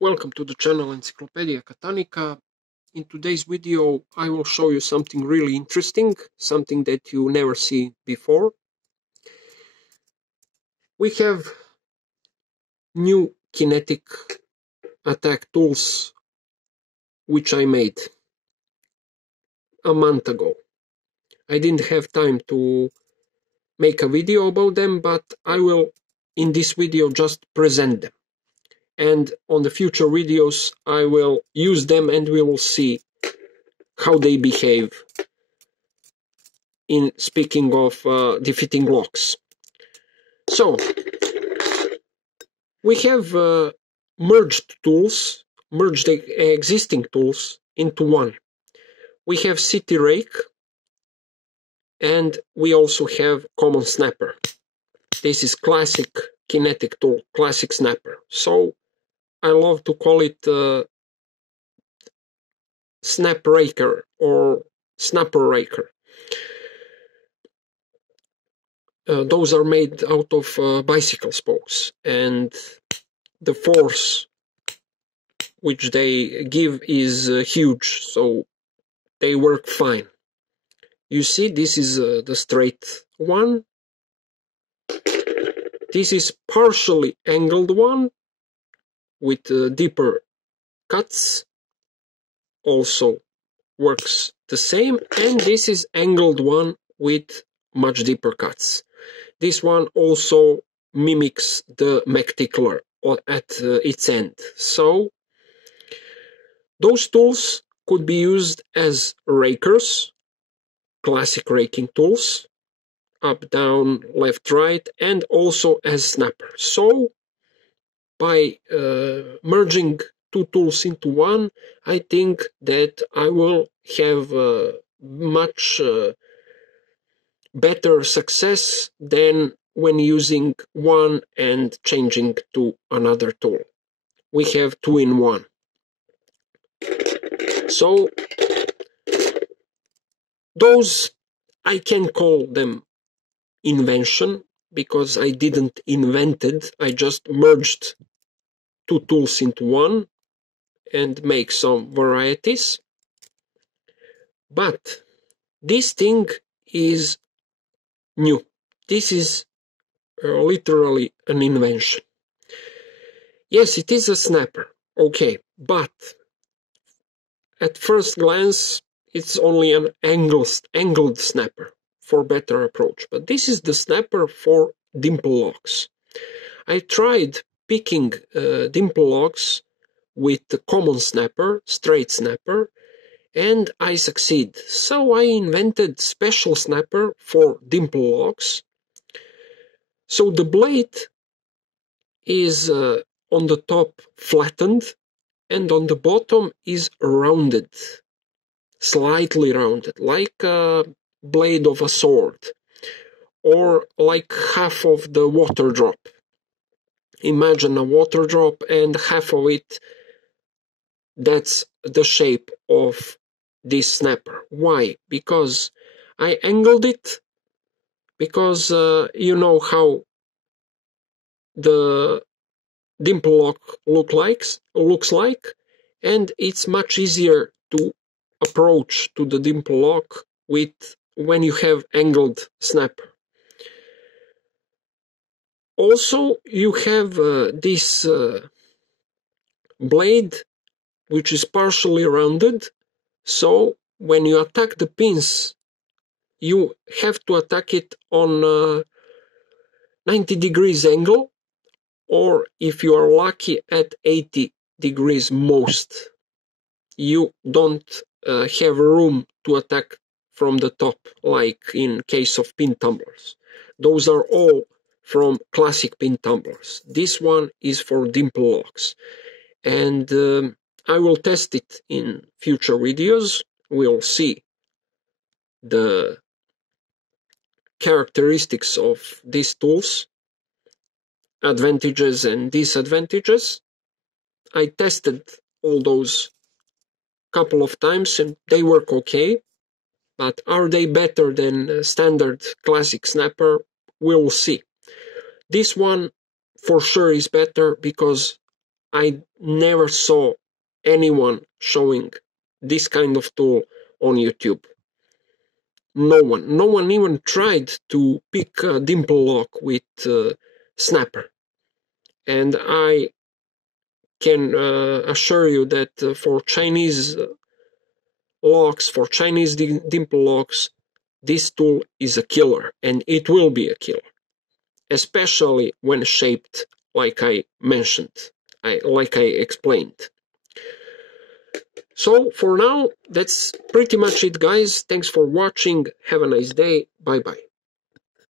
Welcome to the channel Encyclopedia Catanica. In today's video I will show you something really interesting, something that you never see before. We have new kinetic attack tools which I made a month ago. I didn't have time to make a video about them, but I will in this video just present them. And on the future videos I will use them and we will see how they behave in speaking of defeating locks. So we have merged existing tools into one. We have City Rake and we also have Common Snapper. This is classic kinetic tool, classic snapper. So I love to call it SNAP-RAKER or SNAPPER-RAKER. Those are made out of bicycle spokes, and the force which they give is huge, so they work fine. You see, this is the straight one. This is partially angled one with deeper cuts, also works the same, and this is angled one with much deeper cuts. This one also mimics the Mech tickler at its end. So those tools could be used as rakers, classic raking tools, up, down, left, right, and also as snapper. So by merging two tools into one, I think that I will have much better success than when using one and changing to another tool. We have two in one. So those, I can call them invention, because I didn't invent it, I just merged two tools into one and make some varieties. But this thing is new. This is literally an invention. Yes, it is a snapper, okay, but at first glance it's only an angled snapper for better approach. But this is the snapper for dimple locks. I tried picking dimple locks with the common snapper, straight snapper, and I succeed. So I invented special snapper for dimple locks. So the blade is on the top flattened and on the bottom is rounded, slightly rounded, like a blade of a sword, or like half of the water drop. Imagine a water drop and half of it, that's the shape of this snapper. Why? Because I angled it, because you know how the dimple lock looks like, and it's much easier to approach to the dimple lock with when you have angled snapper. Also, you have this blade which is partially rounded, so when you attack the pins you have to attack it on 90 degrees angle, or if you are lucky at 80 degrees most. You don't have room to attack from the top, like in case of pin tumblers. Those are all from classic pin tumblers. This one is for dimple locks, and I will test it in future videos. We'll see the characteristics of these tools, advantages and disadvantages. I tested all those couple of times and they work okay, but are they better than standard classic snapper? We'll see. This one for sure is better because I never saw anyone showing this kind of tool on YouTube. No one even tried to pick a dimple lock with snapper. And I can assure you that for Chinese locks, for Chinese dimple locks, this tool is a killer, and it will be a killer, especially when shaped like I mentioned, like I explained. So for now, that's pretty much it, guys. Thanks for watching. Have a nice day. Bye-bye.